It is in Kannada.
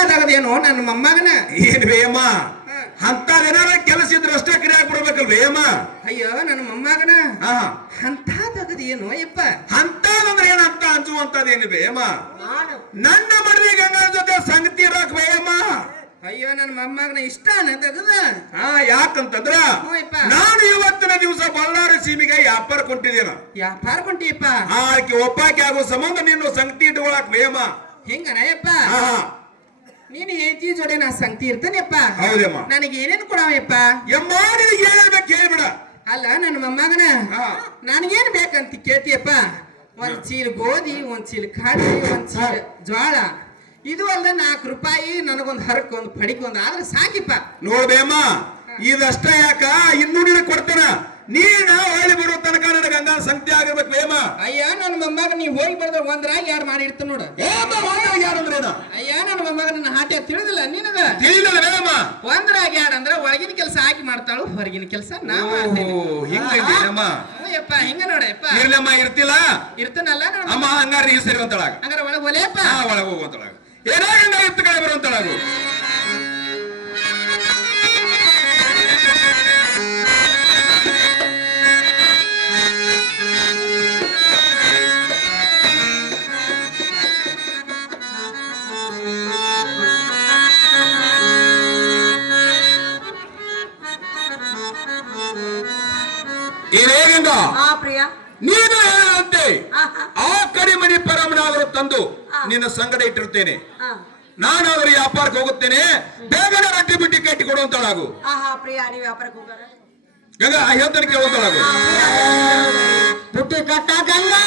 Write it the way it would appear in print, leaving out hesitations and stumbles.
ಅಂತದಾಗದೇನೋ ನನ್ನ ಮೊಮ್ಮಗನ ಏನ್ ಬೇಯಮ್ಮ ಅಂತದೇನಾರ ಕೆಲಸ ಇದ್ರೆ ಅಷ್ಟೇ ಕ್ರಿಯಾ ಕೊಡ್ಬೇಕಲ್ ಬೇಯಮ್ಮ ಅಯ್ಯೋ ನನ್ನ ಮೊಮ್ಮಗನ ಅಂತದಾಗದೇನೋ ಯಪ್ಪ ಅಂತದಂದ್ರೆ ಏನಂತ ಅಂಜುವಂತದೇನು ಬೇಯಮ್ಮ ನನ್ನ ಮಡದಿ ಗಂಗಾ ಜೊತೆ ಸಂಗತಿ ಇರಾಕ್ ಬೇಯಮ್ಮ ಅಯ್ಯೋ ನನ್ನ ಮೊಮ್ಮಗನ ಇಷ್ಟ ಅನ್ನತಗದ ಯಾಕಂತಂದ್ರ ನಾನು ಇವತ್ತಿನ ದಿವಸ ಬಳ್ಳಾರಿ ಸೀಮೆಗೆ ವ್ಯಾಪಾರ ಕೊಂಡಿದ್ದೇನ ವ್ಯಾಪಾರ ಕೊಂಡಿಯಪ್ಪ ಆಕೆ ಒಪ್ಪಾಕೆ ಆಗೋ ಸಂಬಂಧ ನಿನ್ನ ಸಂಗತಿ ಇಟ್ಕೊಳಕ್ ಬೇಯಮ್ಮ ಹಿಂಗನಯಪ್ಪ ನೀನು ಹೇಳ್ತಿ ಜೋಡಿ ನಾ ಸಂಗತಿ ಇರ್ತಾನೆಪ್ಪ ಹೌದಮ್ಮ ನನಗೆ ಏನೇನು ಕೊಡವಯಪ್ಪ ಎಮ್ಮ ನಿನಗೆ ಏನೇಳ್ಬೇಕು ಹೇಳ್ಬಿಡ ಅಲ್ಲ ನನ್ನ ಮೊಮ್ಮಗನ ನನಗೇನ್ ಬೇಕಂತ ಕೇಳ್ತಿಯಪ್ಪ ಒಂದ್ ಚೀಲ ಗೋಧಿ ಒಂದ್ ಚೀಲ ಕಡ್ಲಿ ಒಂದ್ ಚೀಲ ಜ್ವಾಳ ಇದು ಅಲ್ಲ ₹4 ನನಗೊಂದು ಹರಕ್ ಒಂದು ಪಡಿಕೆ ಒಂದು ಆದ್ರೆ ಸಾಕಿಪ್ಪ ನೋಡ್ಬೇಮ್ಮ ಇದಷ್ಟ ಯಾಕ ಇನ್ನೂ ನಿನಗೆ ಕೊಡ್ತಾನ ನೀನ ಹೊಳ್ಳಿ ಬರೋ ತನಕ ನನಗೆ ಗಂಗಾ ಸಂಗತಿ ಆಗಿರ್ಬೇಕು ಬೇಮ ಅಯ್ಯ ನನ್ನ ಮೊಮ್ಮಗ ನೀ ಹೋಗಿ ಬರ್ದ ಒಂದ್ರಾಗ ಯಾರು ಮಾಡಿರ್ತ ನೋಡ ಯಾರಂದ್ರೇನ ಅಯ್ಯ ನನ್ನ ಮೊಮ್ಮಗ ನನ್ನ ಹಾಟ್ಯ ತಿಳಿದಿಲ್ಲ ನಿನಗ ತಿಳಿದಿಲ್ಲ ಬೇಮ ಒಂದ್ರಾಗ ಯಾರು ಅಂದ್ರ ಒಳಗಿನ ಕೆಲಸ ಆಕಿ ಮಾಡ್ತಾಳು ಹೊರಗಿನ ಕೆಲಸ ನಾ ಮಾಡ್ತೇನೆ ಯಪ್ಪ ಹಿಂಗ ನೋಡಪ್ಪ ಇರ್ಲಮ್ಮ ಇರ್ತಿಲ್ಲ ಇರ್ತನಲ್ಲ ಅಮ್ಮ ಹಂಗಾರ ಈ ಸರಿ ಅಂತಳಾಗ ಹಂಗಾರ ಒಳಗ ಒಲೆಯಪ್ಪ ಒಳಗ ಹೋಗುವಂತಳಾಗ ಏನಾಗಂಡ ಎತ್ತು ಕಡೆ ಬರುವಂತಳಾಗು ನೀನು ಹೇಳಂತೆ ಆ ಕಡಿಮಣಿ ಪರಮನಾದರೂ ತಂದು ನಿನ್ನ ಸಂಗಡ ಇಟ್ಟಿರ್ತೇನೆ ನಾನಾದ್ರೂ ವ್ಯಾಪಾರಕ್ಕೆ ಹೋಗುತ್ತೇನೆ ಬೇಗನೆ ರೊಟ್ಟಿ ಬಿಟ್ಟಿ ಕಟ್ಟಿ ಕೊಡುವಂತಳಾಗು ಗಂಗಾ ಹೇಳ್ತಾನೆ ಕೇಳುವಂತಳಾಗು ಪುಟ್ಟಿ ಕಟ್ಟ ಗಂಗಾ